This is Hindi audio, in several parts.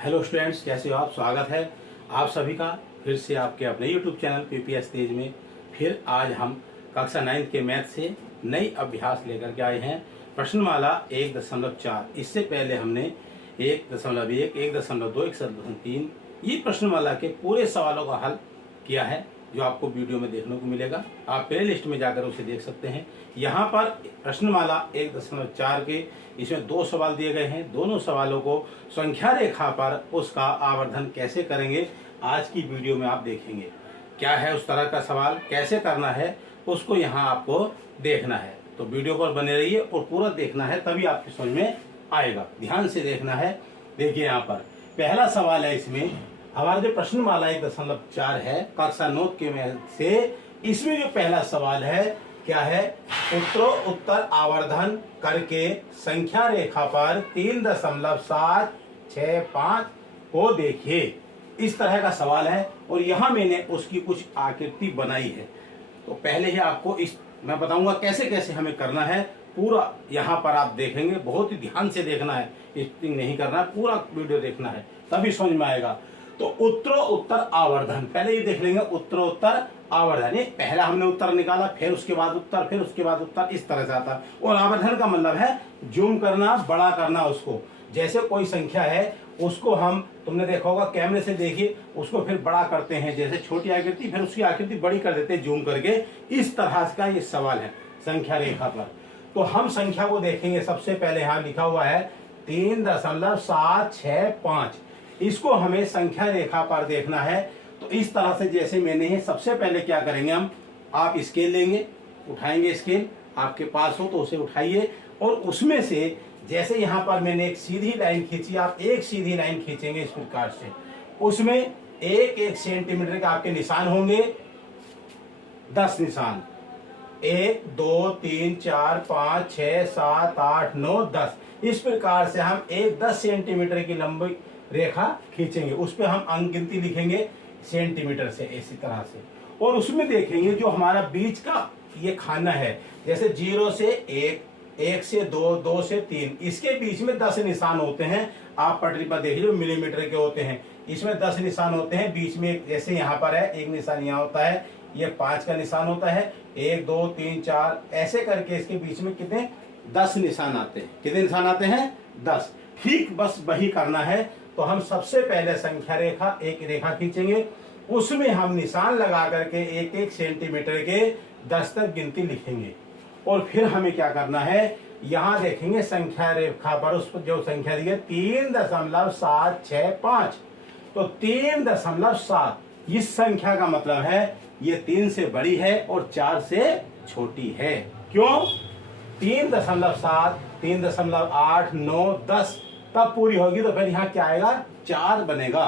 हेलो स्टूडेंट्स, कैसे हो आप। स्वागत है आप सभी का फिर से आपके अपने यूट्यूब चैनल पीपीएस तेज में। फिर आज हम कक्षा 9 के मैथ से नई अभ्यास लेकर के आए हैं। प्रश्नमाला 1.4। इससे पहले हमने 1.1, 1.2, 1.3 ये प्रश्नमाला के पूरे सवालों का हल किया है, जो आपको वीडियो में देखने को मिलेगा। आप प्ले लिस्ट में जाकर उसे देख सकते हैं। यहाँ पर प्रश्नमाला 1.4 के इसमें 2 सवाल दिए गए हैं। दोनों सवालों को संख्या रेखा पर उसका आवर्धन कैसे करेंगे आज की वीडियो में आप देखेंगे। क्या है उस तरह का सवाल, कैसे करना है उसको यहाँ आपको देखना है। तो वीडियो पर बने रहिए और पूरा देखना है, तभी आपकी समझ में आएगा। ध्यान से देखना है। देखिए यहाँ पर पहला सवाल है। इसमें हमारा जो प्रश्नमाला 1.4 है कक्षा 9 के में से, इसमें जो पहला सवाल है क्या है, उत्तर आवर्धन करके संख्या रेखा पर 3.765 को देखिए। इस तरह का सवाल है और यहाँ मैंने उसकी कुछ आकृति बनाई है। तो पहले ही आपको मैं बताऊंगा कैसे कैसे हमें करना है। पूरा यहाँ पर आप देखेंगे, बहुत ही ध्यान से देखना है, स्किपिंग नहीं करना है, पूरा वीडियो देखना है, तभी समझ में आएगा। तो उत्तर आवर्धन पहले ये देख लेंगे। उत्तर आवर्धन, पहला हमने उत्तर निकाला, फिर उसके बाद उत्तर, फिर उसके बाद उत्तर, इस तरह से आता है। और आवर्धन का मतलब है जूम करना, बड़ा करना उसको। जैसे कोई संख्या है उसको हम, तुमने देखा होगा कैमरे से देखिए, उसको फिर बड़ा करते हैं। जैसे छोटी आकृति फिर उसकी आकृति बड़ी कर देते हैं जूम करके। इस तरह का ये सवाल है संख्या रेखा पर। तो हम संख्या को देखेंगे। सबसे पहले यहाँ लिखा हुआ है 3.765। इसको हमें संख्या रेखा पर देखना है। तो इस तरह से जैसे मैंने है, सबसे पहले क्या करेंगे हम, आप स्केल लेंगे, उठाएंगे स्केल, आपके पास हो तो उसे उठाइए और उसमें से जैसे यहाँ पर मैंने एक सीधी लाइन खींची, आप एक सीधी लाइन खींचेंगे इस प्रकार से। उसमें एक एक सेंटीमीटर के आपके निशान होंगे, 10 निशान, 1 2 3 4 5 6 7 8 9 10। इस प्रकार से हम एक 10 सेंटीमीटर की लंबी रेखा खींचेंगे। उस पर हम अंक गिनती लिखेंगे सेंटीमीटर से, इसी तरह से। और उसमें देखेंगे जो हमारा बीच का ये खाना है, जैसे 0 से 1, 1 से 2, 2 से 3, इसके बीच में 10 निशान होते हैं। आप पटरी पर देख लीजिए, मिलीमीटर के होते हैं। इसमें 10 निशान होते हैं। बीच में जैसे यहाँ पर है, एक निशान यहाँ होता है, ये 5 का निशान होता है, 1 2 3 4 ऐसे करके इसके बीच में कितने 10 निशान आते हैं। कितने निशान आते हैं? 10। ठीक बस वही करना है। तो हम सबसे पहले संख्या रेखा, एक रेखा खींचेंगे, उसमें हम निशान लगा करके एक एक सेंटीमीटर के 10 तक गिनती लिखेंगे। और फिर हमें क्या करना है, यहाँ देखेंगे संख्या रेखा पर उस पर जो संख्या दी है 3.765। तो 3.7, इस संख्या का मतलब है ये 3 से बड़ी है और 4 से छोटी है। क्यों? 3.7, 3.8, 9, 10 तब पूरी होगी। तो फिर यहाँ क्या आएगा? 4 बनेगा।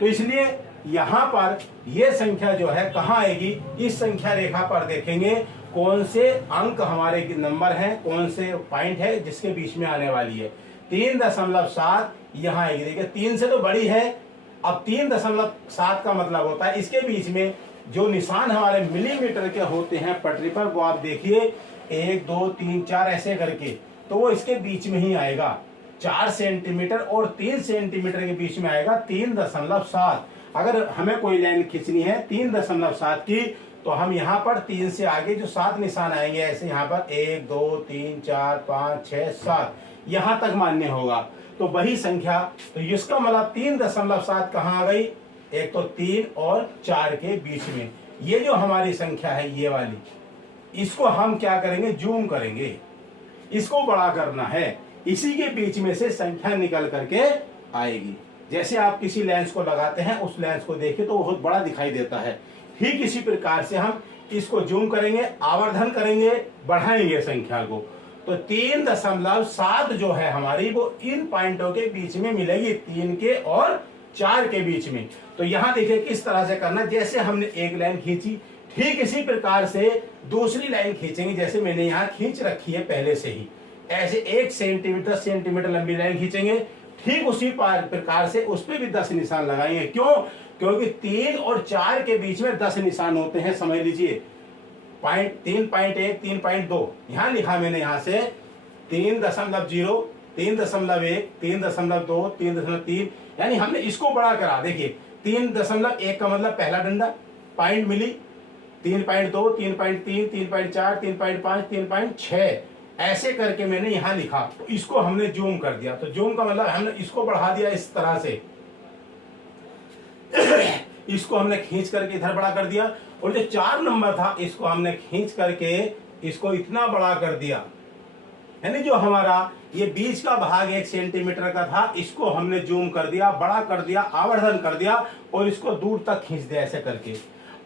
तो इसलिए यहाँ पर ये संख्या जो है कहाँ आएगी, इस संख्या रेखा पर देखेंगे कौन से अंक हमारे नंबर हैं, कौन से पॉइंट है जिसके बीच में आने वाली है। 3.7 यहाँ आएगी। देखिए 3 से तो बड़ी है। अब 3.7 का मतलब होता है इसके बीच में जो निशान हमारे मिलीमीटर के होते हैं पटरी पर, वो आप देखिए 1 2 3 4 ऐसे करके, तो वो इसके बीच में ही आएगा। 4 सेंटीमीटर और 3 सेंटीमीटर के बीच में आएगा 3.7। अगर हमें कोई लाइन खींचनी है 3.7 की, तो हम यहाँ पर 3 से आगे जो 7 निशान आएंगे, ऐसे यहाँ पर 1 2 3 4 5 6 7 यहाँ तक मान्य होगा। तो वही संख्या, तो इसका मतलब 3.7 कहाँ आ गई? एक तो 3 और 4 के बीच में। ये जो हमारी संख्या है ये वाली, इसको हम क्या करेंगे? जूम करेंगे, इसको बड़ा करना है। इसी के बीच में से संख्या निकल करके आएगी। जैसे आप किसी लेंस को लगाते हैं, उस लेंस को देखिए तो बहुत बड़ा दिखाई देता है। ठीक इसी प्रकार से हम इसको जूम करेंगे, आवर्धन करेंगे, बढ़ाएंगे संख्या को। तो 3.7 जो है हमारी, वो इन पॉइंटों के बीच में मिलेगी, 3 के और 4 के बीच में। तो यहाँ देखिए किस तरह से करना, जैसे हमने एक लाइन खींची, ठीक इसी प्रकार से दूसरी लाइन खींचेंगे। जैसे मैंने यहाँ खींच रखी है पहले से ही, ऐसे 1 सेंटीमीटर लंबी लाइन खींचेंगे। ठीक उसी प्रकार से उस पर भी 10 निशान लगाएंगे। क्यों? क्योंकि 3 और 4 के बीच में 10 निशान होते हैं। समझ लीजिए, 3.1, 3.2 यहाँ लिखा मैंने, यहाँ से 3.0, 3.1, 3.2, 3.3, यानी हमने इसको बड़ा करा। देखिए 3.1 का मतलब पहला डंडा पॉइंट मिली, 3.2, 3.3, 3.4, 3.5, 3.6, ऐसे करके मैंने यहां लिखा। तो इसको हमने जूम कर दिया। तो जूम का मतलब हमने इसको बढ़ा दिया इस तरह से इसको हमने खींच करके इधर बड़ा कर दिया, और जो 4 नंबर था इसको हमने खींच करके इसको इतना बड़ा कर दिया, यानी जो हमारा ये बीच का भाग 1 सेंटीमीटर का था इसको हमने जूम कर दिया, बड़ा कर दिया, आवर्धन कर दिया, और इसको दूर तक खींच दिया ऐसे करके।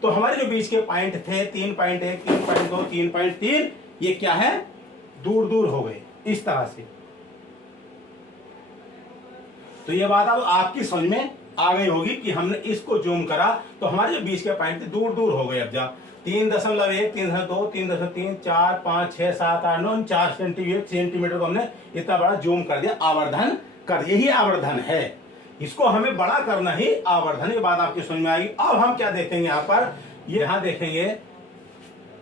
तो हमारे जो बीच के पॉइंट थे 3.1, 3.2, 3.3, ये क्या है, दूर दूर हो गए इस तरह से। तो ये बात अब आपकी समझ में आ गई होगी कि हमने इसको जूम करा तो हमारे जो बीच के पॉइंट थे दूर दूर हो गए। अब जा 3.1, 3.2, 3.3, 4, 5, 6, 7, 8, 9, 4 सेंटीमीटर को हमने इतना बड़ा जूम कर दिया, आवर्धन कर, यही आवर्धन है। इसको हमें बड़ा करना ही आवर्धन। ये बात आपकी समझ में आएगी। अब हम क्या देखेंगे यहाँ पर, यहाँ देखेंगे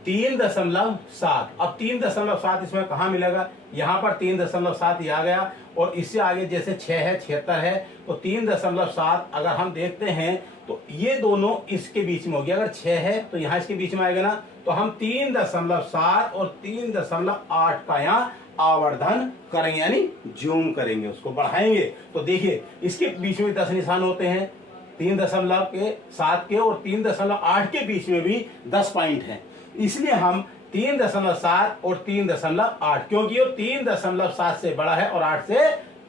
3.7। अब 3.7 इसमें कहाँ मिलेगा, यहाँ पर 3.7 आ गया, और इससे आगे जैसे 6 है, 76 है, तो 3.7 अगर हम देखते हैं तो ये दोनों इसके बीच में हो गया। अगर 6 है तो यहाँ इसके बीच में आएगा ना, तो हम 3.7 और 3.8 का यहाँ आवर्धन करेंगे, यानी जूम करेंगे, उसको बढ़ाएंगे। तो देखिए इसके बीच में 10 निशान होते हैं, 3.7 के और 3.8 के बीच में भी 10 पॉइंट हैं। इसलिए हम 3.7 और 3.8, क्योंकि ये 3.7 से बड़ा है और 8 से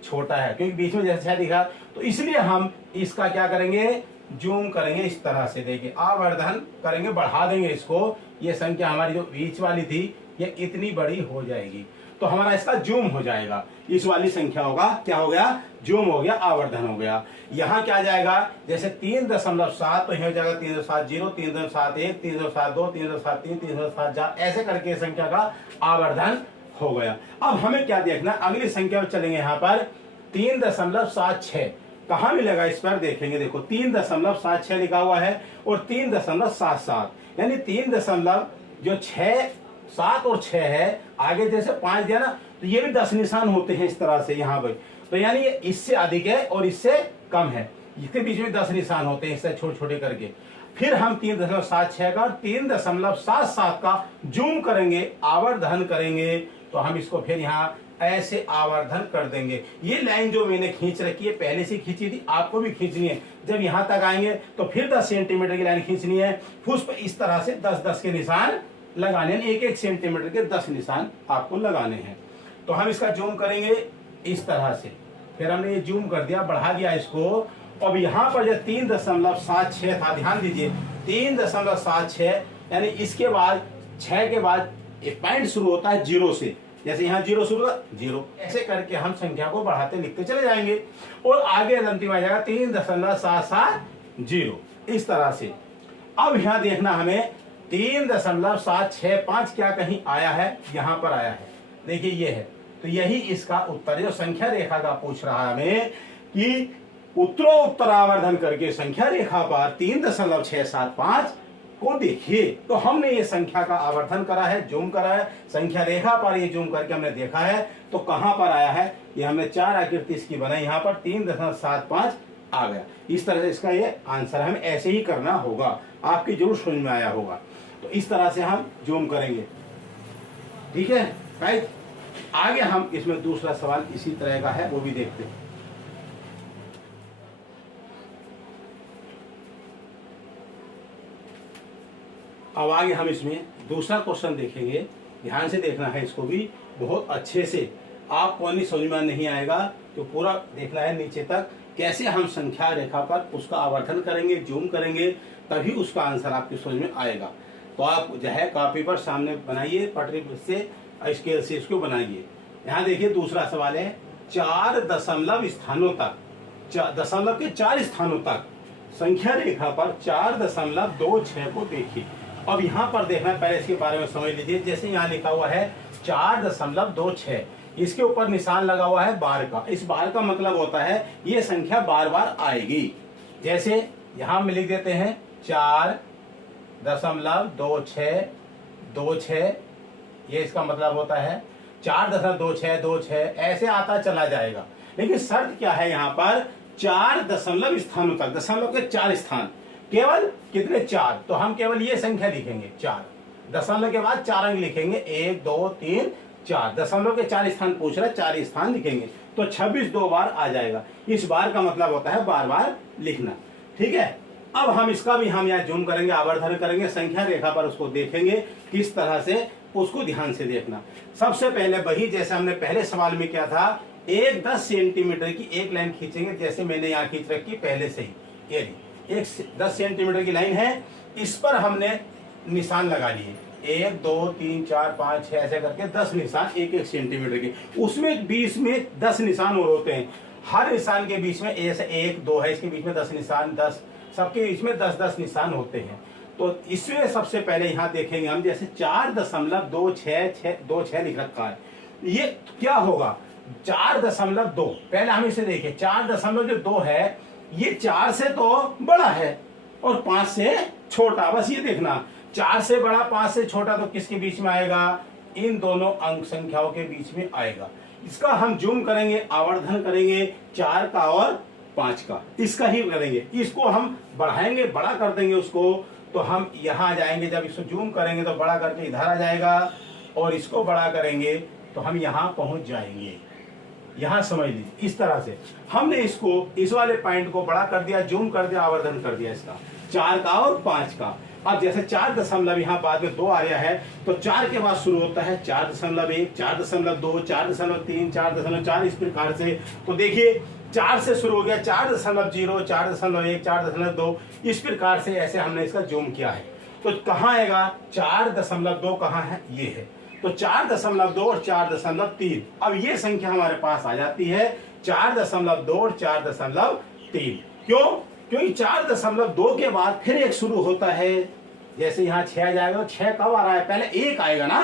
छोटा है, क्योंकि बीच में जैसे दिखा, तो इसलिए हम इसका क्या करेंगे, जूम करेंगे इस तरह से। देखिए आवर्धन करेंगे, बढ़ा देंगे इसको। ये संख्या हमारी जो बीच वाली थी ये इतनी बड़ी हो जाएगी, तो हमारा इसका जूम हो जाएगा। इस वाली संख्या होगा, क्या हो गया, जूम हो गया, आवर्धन हो गया। यहाँ क्या जाएगा, जैसे 3.7 तो यहाँ हो जाएगा 3.70, 3.71, 3.72, 3.73, 3.74, ऐसे करके संख्या का आवर्धन हो गया। अब हमें क्या देखना, अगली संख्या में चलेंगे। यहाँ पर 3.76 कहाँ मिलेगा, इस पर देखेंगे। देखो 3.76 लिखा हुआ है और 3.77, यानी 3.7 और 6 है, आगे जैसे 5 दिया ना, तो ये भी 10 निशान होते हैं इस तरह से यहाँ पर। तो यानी ये इससे अधिक है और इससे कम है, इसके बीच में 10 निशान होते हैं, इससे छोटे छोटे करके। फिर हम 3.76 का और 3.77 का जूम करेंगे, आवर्धन करेंगे, तो हम इसको फिर यहाँ ऐसे आवर्धन कर देंगे। ये लाइन जो मैंने खींच रखी है पहले से खींची थी, आपको भी खींचनी है। जब यहाँ तक आएंगे तो फिर 10 सेंटीमीटर की लाइन खींचनी है, फिर उस पर इस तरह से 10-10 के निशान लगाने, 1-1 सेंटीमीटर के 10 निशान आपको लगाने हैं। तो हम इसका जूम करेंगे इस तरह से। फिर हमने ये जूम कर दिया, बढ़ा दिया इसको। अब यहाँ पर जो 3.76 था, ध्यान दीजिए 3.76, यानी इसके बाद 6 के बाद एक पॉइंट शुरू होता है 0 से, जैसे यहाँ 0 शुरू हुआ 0, ऐसे करके हम संख्या को बढ़ाते लिखते चले जाएंगे और आगे अंतिम आ जाएगा 3.770, इस तरह से। अब यहाँ देखना हमें 3.765 क्या कहीं आया है, यहाँ पर आया है, देखिए ये है। तो यही इसका उत्तर है। जो संख्या रेखा का पूछ रहा है हमें कि उत्तरावर्धन करके संख्या रेखा पर 3.675 को देखिए। तो हमने ये संख्या का आवर्धन करा है, जूम करा है, संख्या रेखा पर ये जूम करके हमने देखा है, तो कहां पर आया है, ये हमने 4 आकृति इसकी बनाई, यहाँ पर 3.75 आ गया। इस तरह से इसका ये आंसर हमें ऐसे ही करना होगा, आपकी जरूर समझ में आया होगा। तो इस तरह से हम जूम करेंगे, ठीक है राइट। आगे हम इसमें दूसरा सवाल इसी तरह का है, वो भी देखते हैं। अब आगे हम इसमें दूसरा क्वेश्चन देखेंगे, ध्यान से देखना है इसको भी बहुत अच्छे से। आपको नहीं समझ में नहीं आएगा तो पूरा देखना है नीचे तक, कैसे हम संख्या रेखा पर उसका आवर्धन करेंगे, जूम करेंगे, तभी उसका आंसर आपकी समझ में आएगा। तो आप जो है कॉपी पर सामने बनाइए, पटरी से स्केल से इसको बनाइए। यहाँ देखिए दूसरा सवाल है, 4 दशमलव स्थानों तक, दशमलव के 4 स्थानों तक संख्या रेखा पर 4.26 को देखिए। अब यहाँ पर देखना, पहले इसके बारे में समझ लीजिए। जैसे यहाँ लिखा हुआ है 4.26, इसके ऊपर निशान लगा हुआ है बार का। इस बार का मतलब होता है ये संख्या बार बार आएगी। जैसे यहाँ में लिख देते हैं 4.2626, ये इसका मतलब होता है। 4.2626 ऐसे आता चला जाएगा। लेकिन शर्त क्या है यहाँ पर, 4 दशमलव स्थानों तक, दशमलव के 4 स्थान, केवल कितने 4, तो हम केवल ये संख्या लिखेंगे 4, दशमलव के बाद 4 अंक लिखेंगे, 1 2 3 4, दशमलव के 4 स्थान पूछ रहा है, 4 स्थान लिखेंगे तो 26 दो बार आ जाएगा। इस बार का मतलब होता है बार बार लिखना। ठीक है, अब हम इसका भी हम यहाँ जूम करेंगे, आवर्धन करेंगे, संख्या रेखा पर उसको देखेंगे किस तरह से, उसको ध्यान से देखना। सबसे पहले वही जैसे हमने पहले सवाल में किया था, एक 10 सेंटीमीटर की एक लाइन खींचेंगे, जैसे मैंने यहाँ खींच रखी पहले से ही, ये एक 10 सेंटीमीटर की लाइन है, इस पर हमने निशान लगा लिए, 1 2 3 4 5 6 ऐसे करके 10 निशान एक एक सेंटीमीटर के, उसमें बीच में 10 निशान और होते हैं, हर निशान के बीच में ऐसे 1 2 है, इसके बीच में 10 निशान, 10 सबके बीच में 10-10 निशान होते हैं। तो इसमें सबसे पहले यहाँ देखेंगे हम, जैसे 4.2626 लिख रखा है, ये क्या होगा 4.2, पहले हम इसे देखें, 4.2 है, ये 4 से तो बड़ा है और 5 से छोटा, बस ये देखना, 4 से बड़ा 5 से छोटा तो किसके बीच में आएगा, इन दोनों अंक संख्याओं के बीच में आएगा। इसका हम जूम करेंगे, आवर्धन करेंगे 4 का और 5 का, इसका ही करेंगे, इसको हम बढ़ाएंगे, बड़ा कर देंगे उसको, तो हम यहाँ आ जाएंगे, जब इसको जूम करेंगे तो बड़ा करके इधर आ जाएगा, और इसको बड़ा करेंगे तो हम यहाँ पहुंच जाएंगे। यहाँ समझ लीजिए, इस तरह से हमने इसको, इस वाले पॉइंट को बड़ा कर दिया, जूम कर दिया, आवर्धन कर दिया इसका, 4 का और 5 का। अब जैसे 4 दशमलव यहाँ बाद में 2 आ रहा है, तो 4 के बाद शुरू होता है 4.1, 4.2, 4.3, 4.4, इस प्रकार से। तो देखिए 4 से शुरू हो गया, 4.0, 4.1, 4.2, इस प्रकार से ऐसे हमने इसका जूम किया है। तो कहाँ आएगा, 4.2 कहाँ है, ये है, तो 4.2 और 4.3, अब ये संख्या हमारे पास आ जाती है 4.2 और 4.3। क्यों, क्योंकि 4.2 के बाद फिर एक शुरू होता है, जैसे यहाँ 6 आ जाएगा, 6 कब आ रहा है, पहले 1 आएगा ना,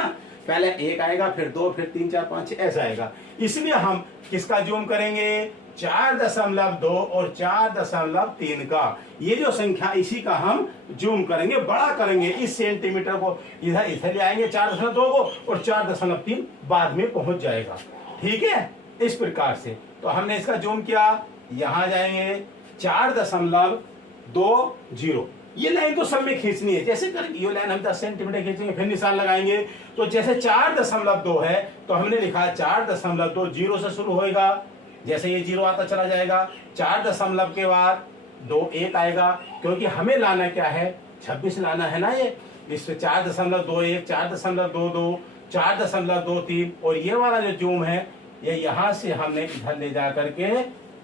पहले 1 आएगा, फिर 2, फिर 3 4 5 6 ऐसा आएगा। इसलिए हम किसका जूम करेंगे, 4.2 और 4.3 का, ये जो संख्या इसी का हम जूम करेंगे, बड़ा करेंगे, इस सेंटीमीटर को इधर इधर ले आएंगे 4.2 को, और 4.3 बाद में पहुंच जाएगा। ठीक है, इस प्रकार से। तो हमने इसका जूम किया, यहां जाएंगे 4.20, ये लाइन तो सब में खींचनी है, जैसे करेंगे, ये लाइन हम 10 सेंटीमीटर खींचेंगे, फिर निशान लगाएंगे, तो जैसे 4.2 है तो हमने लिखा 4.2, 0 से शुरू होएगा, जैसे ये 0 आता चला जाएगा, 4 के बाद 2 1 आएगा, क्योंकि हमें लाना क्या है, 26 लाना है ना, ये इससे 4.21, 4.22, 4.23, और ये वाला जो जूम है ये यहां से हमने इधर ले जा करके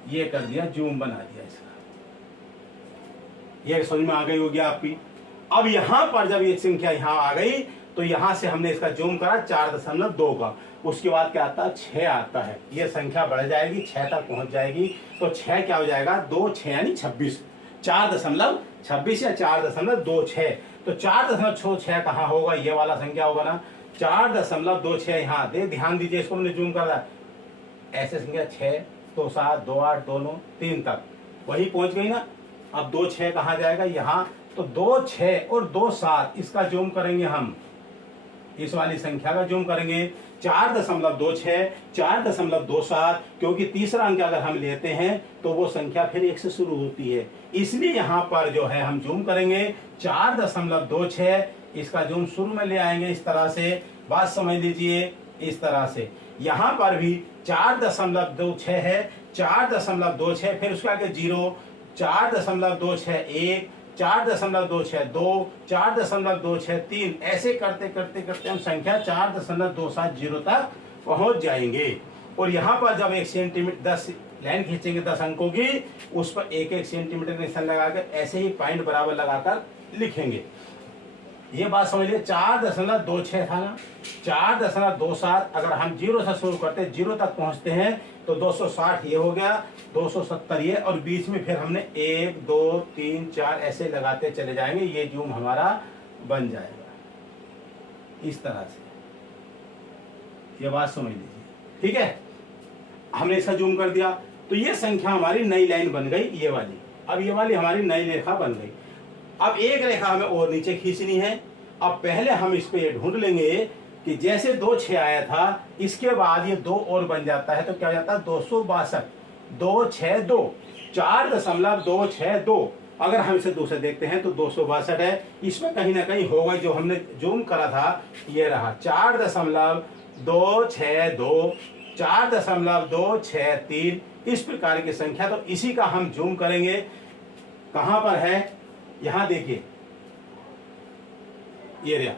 ये कर दिया, जूम बना दिया इसका। ये समझ में आ गई होगी आपकी। अब यहां पर जब ये संख्या यहां आ गई तो यहां से हमने इसका जूम करा 4.2 का, उसके बाद क्या आता है, 6 आता है, ये संख्या बढ़ जाएगी, 6 तक पहुंच जाएगी, तो 6 क्या हो जाएगा, 2 6 यानी 26, 4.26 या 4.26, तो 4.26 कहाँ होगा, ये वाला संख्या होगा ना, 4.26 यहाँ दे, ध्यान दीजिए, इसको हमने जूम कर रहा, ऐसे संख्या 6 2 7 2 8 2 9 3 तक वही पहुंच गई ना। अब 2 6 कहाँ जाएगा, यहाँ, तो 2 6 और 2 7, इसका जूम करेंगे हम, इस वाली संख्या का जूम करेंगे, 4.26 4.27, क्योंकि तीसरा अंक अगर हम लेते हैं तो वो संख्या फिर 1 से शुरू होती है, इसलिए यहाँ पर जो है हम जूम करेंगे 4.26, इसका जूम शुरू में ले आएंगे, इस तरह से बात समझ लीजिए, इस तरह से। यहाँ पर भी 4.26 है, 4.26, फिर उसके आगे 0, 4.261, 4.262, 4.263, ऐसे करते करते करते हम संख्या 4.270 तक पहुंच जाएंगे। और यहाँ पर जब 1 सेंटीमीटर 10 लाइन खींचेंगे 10 अंकों की, उस पर 1-1 सेंटीमीटर निशान लगाकर ऐसे ही पॉइंट बराबर लगाकर लिखेंगे। ये बात समझ लीजिए, 4.26 था ना, 4.27, अगर हम 0 से शुरू करते 0 तक पहुंचते हैं तो 260 ये हो गया, 270 ये, और बीच में फिर हमने 1 2 3 4 ऐसे लगाते चले जाएंगे, ये जूम हमारा बन जाएगा इस तरह से। ये बात समझ लीजिए, ठीक है, हमने इसका जूम कर दिया, तो ये संख्या हमारी नई लाइन बन गई, ये वाली। अब ये वाली हमारी नई रेखा बन गई। अब एक रेखा हमें और नीचे खींचनी है। अब पहले हम इस पे ढूंढ लेंगे कि जैसे 2 6 आया था, इसके बाद ये 2 और बन जाता है तो क्या हो जाता है 262, 2 6 2, 4.262। अगर हम इसे दूसरे देखते हैं तो 262 है। इसमें कहीं ना कहीं होगा, जो हमने जूम करा था ये रहा 4.262, 4.263, इस प्रकार की संख्या। तो इसी का हम जूम करेंगे, कहां पर है, यहां देखिए, ये रहा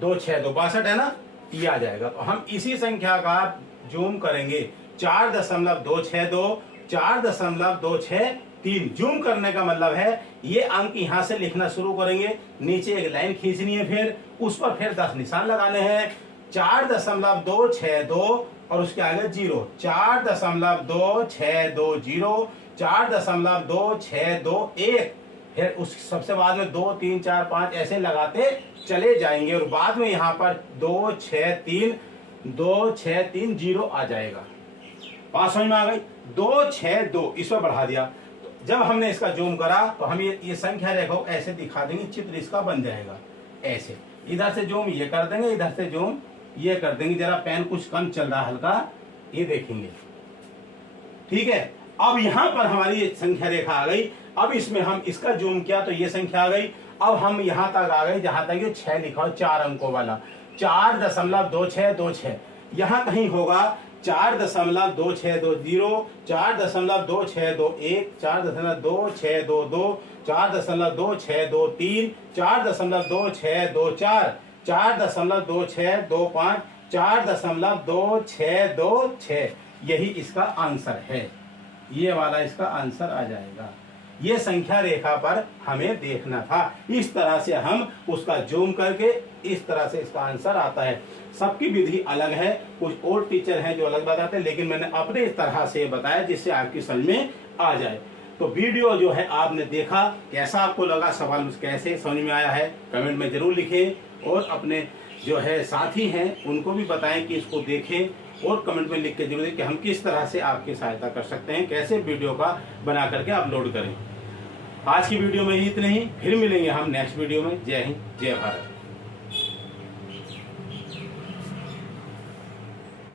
26262 है ना, ये आ जाएगा। तो हम इसी संख्या का जूम करेंगे, 4.262, 4.263। जूम करने का मतलब है ये अंक यहां से लिखना शुरू करेंगे, नीचे एक लाइन खींचनी है, फिर उस पर फिर 10 निशान लगाने हैं। 4.262 और उसके आगे 0, 4.2620, 4.2621, फिर उस सबसे बाद में 2 3 4 5 ऐसे लगाते चले जाएंगे और बाद में यहाँ पर 263 आ जाएगा। बात समझ में आ गई। 262 इस पर बढ़ा दिया। तो जब हमने इसका जूम करा तो हम ये संख्या रेखा ऐसे दिखा देंगे, चित्र इसका बन जाएगा ऐसे। इधर से जूम ये कर देंगे, इधर से जूम ये कर देंगे। जरा पेन कुछ कम चल रहा है हल्का, ये देखेंगे, ठीक है। अब यहां पर हमारी ये संख्या रेखा आ गई। अब इसमें हम इसका जूम किया तो ये संख्या आ गई। अब हम यहां तक आ गए जहां तक ये 6 लिखा हो, 4 अंकों वाला, 4.2626। यहां कहीं होगा 4.2620, 4.2621, 4.2622, 4.2623, 4.2624, 4.2625, 4.2626। यही इसका आंसर है, ये वाला इसका आंसर आ जाएगा। ये संख्या रेखा पर हमें देखना था। इस तरह से हम उसका जूम करके इस तरह से इसका आंसर आता है। सबकी विधि अलग है, कुछ और टीचर हैं जो अलग बताते हैं, लेकिन मैंने अपने इस तरह से बताया जिससे आपकी समझ में आ जाए। तो वीडियो जो है आपने देखा, कैसा आपको लगा, सवाल कैसे समझ में आया है, कमेंट में जरूर लिखें और अपने जो है साथी हैं उनको भी बताएं कि इसको देखें और कमेंट में लिख के जरूर दें कि हम किस तरह से आपकी सहायता कर सकते हैं, कैसे वीडियो का बना करके अपलोड करें। आज की वीडियो में ही इतना ही, फिर मिलेंगे हम नेक्स्ट वीडियो में। जय हिंद, जय भारत।